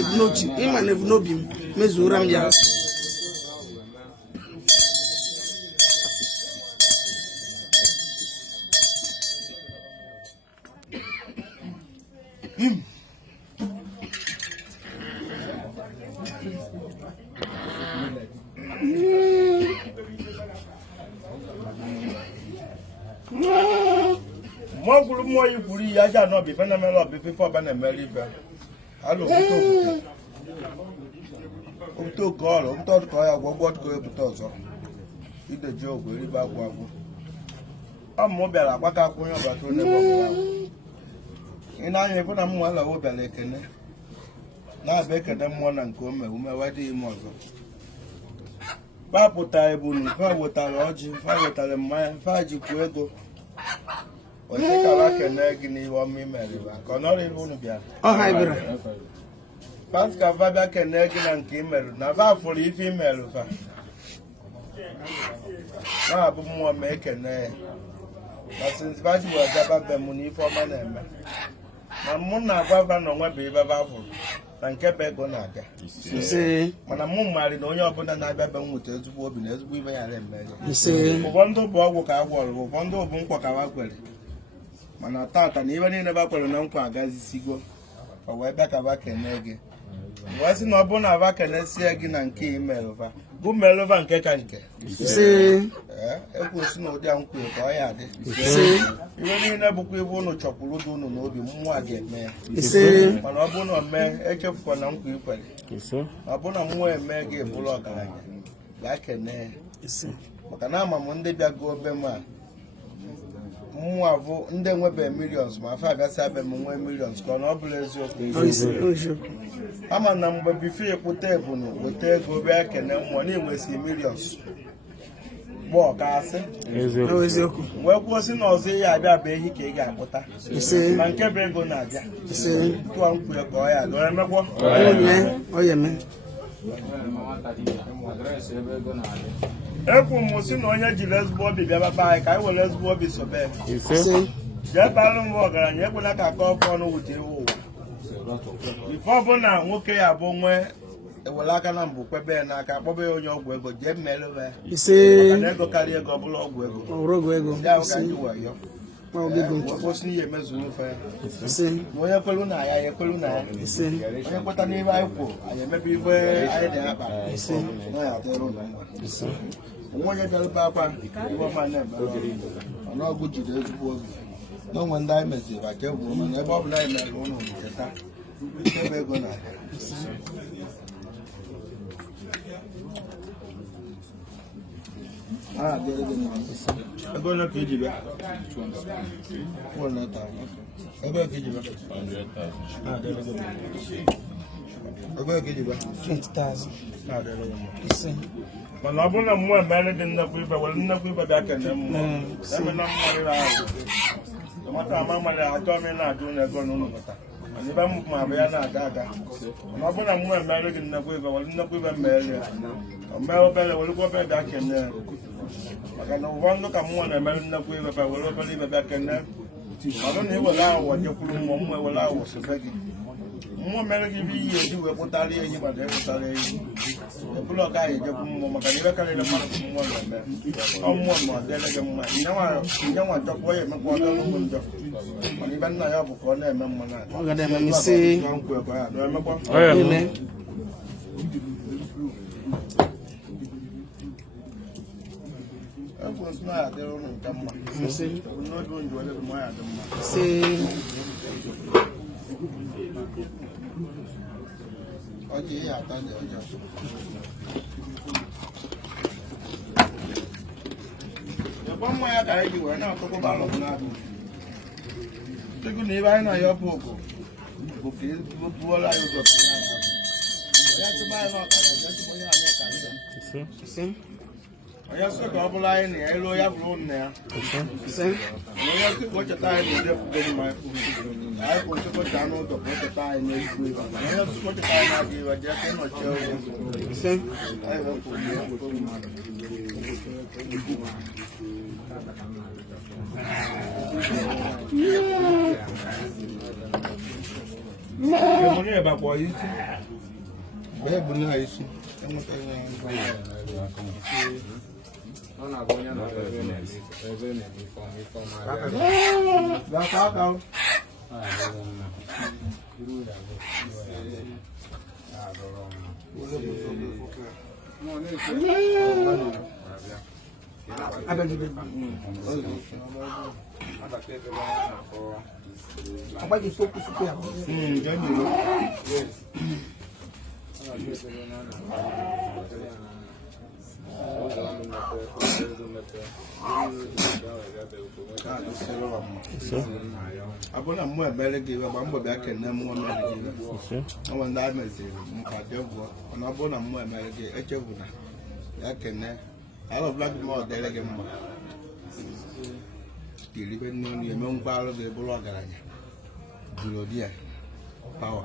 nevnochi ịma nevnobi m mezuora m ya Mogulu moyi buri ya ja no bi fena melo bi fifo ba na meri be. Alo to ko ya gwogwo ko ebuta ozo. Ide je ogwe ri ba gwa gwo. Ammo biara gbaka akwunyo ba to ne bo. Ina anye fu na mu ala wo biara ekene. Na be ekene mo na nke o me ume wadi ime ozo. Ba puta ebunu, fa wotara oji, fa wotara mmanya, fa jikwu ego. Oche kara kene gini wa mi meriba. Konori unu bia. ọ ha bịara Paska va bia kene gina nke imeru. Na va furu ife imeru fa. Na abu mmụọ ma ekene. Na since va ji wa jaba be mu ni ife ọma na-eme. Na mụ na agwa va no nwe be ibe va furu. Na nke be ego na-aga. ise Mana mụ mmadụ na onye ọbụla na-abịa be nweta ezigbo obi na ezigbo ibe ya na-eme. ise Ụfọdụ bụ ọgwụ ka agwọrọ, ụfọdụ bụ nkwa ka ha kwere. Mana tata na ibe niile ba kwere na nkwa agazisigo. Ọ wee bịa ka ba kene gị. Wee sị na ọ bụrụ na ba kenesie gị na nke imelụva, bụ melụva nke ka nke. ise Ekwusi na ụdị a nkwa ka ọ ya dị. ise Iwe niile bụkwa ibe unu chọkwuru dị unu n'obi, mmụọ a ga-eme ya. ise Mana ọ bụrụ na o mee, echefukwa na nkwa ikwere. Ọ bụrụ na mmụọ eme gị ebụrụ ọgaranya, gaa kene ya. ise Maka na ama m ndị bịago be m a mmụọ abụ ndị nwebe millions ma afọ abịasị abịa m nwee millions ka ọ na ọ bụla eziokwu. Ama na mgbe bifo ekpute ebunu weta ego bịa kene mmụọ na-enwesi millions gbọọ ka asị eziokwu wee kwuo sị na ọzọ ya abịa bụ ehi ka ị ga-akpụta ise na nke bụ ego na-abịa ise tụọ mkpụrụ ka ọ ya aga emekwa ọ ya eme ekwu m sị na onye jiri ezigbo obi bịa baba anyị ka anyị were ezigbo obi sobe ise jee balụ mba ọgaranya ekwela ka aka ọfọ ọnụ wute iwu ụwa ife ọbụla nwoke ya bụ nwee ewere aka na mbụ kwebe ya n'aka akpọba ya onye ọgwụ ego jee mmerụba ya ise maka na ego karịa ego ọbụla ọgwụ ego ọrụgo ego ya ahụ ka anyị wayo ọgụgo kwụsị ihe mezuru ofe ya ise ma onye kwelu na ya ya ekwelu na ya ise onye kweta n'ibe anyị kwuru anyị emebe ibe anyị dị akpa na ya adịrụ ụlọ mma nwa onye bịarụba akwa ibe ọma na-eme ọnụọgụ jiri ezigbo obi n'onwe ndị anyị meziri maka egwu mana ebe ọ bụla anyị mere ụlọ cheta ebe ego na ego ole ka iji bịa ebe ka iji bịa ego ka iji bịa 20,000 ise mana ọ bụrụ na mmụọ emere dị nnekwu ibe were nnekwu ibe bịa kene mmụọ ebe na mmadụ ahụ tomata ama mmadụ achọ m na-ajụ ụlọ ego na ụlọ mata mana ibe m ma bụ ya na-aga aga mana ọ bụrụ na mmụọ emere gị nnekwu ibe were nnekwu ibe mmere ya omee obere werekwa obere bịa kene ya maka na ụfọdụ ka mmụọ na-emere nnekwu ibe bịa were obere ibe bịa kene ọ bụrụ na ị were aghụghọ jekwuru mmụọ mmụọ ewere aghụghọ sobe gị mmụọ mere gị bụ ihe eji wee pụtara ehi maka epụtara ehi ọbụla ọ gaghị ejekwu mmụọ maka na ibe karịrị mmadụ ka mmụọ na-eme ọ mmụọ ma ọ dịrị gị mma nye nwa jọkwa ya emekwa ọdọ n'ugbo njọ mana ibe nna ya bụ ka ọ na-eme mma na ọ ga na-eme ise emekwa eme ekwensị na ya adịrị ụlọ nke mma ise n'obi onye were dị mma ya dị mma ise ọjị ihe ata dị ọjọọ ebe mma ya ka anyị ji wee na-atụkụ balụ n'abụ tupu na ibe anyị na ya bụ ogo bụ ka ebuola ya ụzọ onye tụba anyị n'ọkara jee tụba onye anyị ka ndị ise onye sị ka ọ bụla anyị na ya elu ya bụrụ nna ya ise onye sị ka o cheta anyị na ụdị pụgo mma anyị kwụ nchekọta n'ụzọ ka o cheta anyị n'ezigbo ibe onye sị ka o cheta anyị na-aga ibe jee ka ịnọchi ụzọ ise anyị wepụ Onye ebe akpọ isi. Bẹ́ẹ̀ bu náà isi. Enweta ihe ọ na-abụ onye na-ebe na-eme ifeọma Aka aka. Apa di fokus itu ya? Jadi. Abona mmụọ ebere gị gba mbọ bịa kene mmụọ mere gị ọnwa ndị a meziri mkpade gwụọ ọna ọ bụrụ na mmụọ emere gị echefu na ya kene alọbụla gị ma ọ dịrị gị mma kiribe n'ọnụ eme ngwa arụ gị bụrụ ọgaranya juru di ya pawa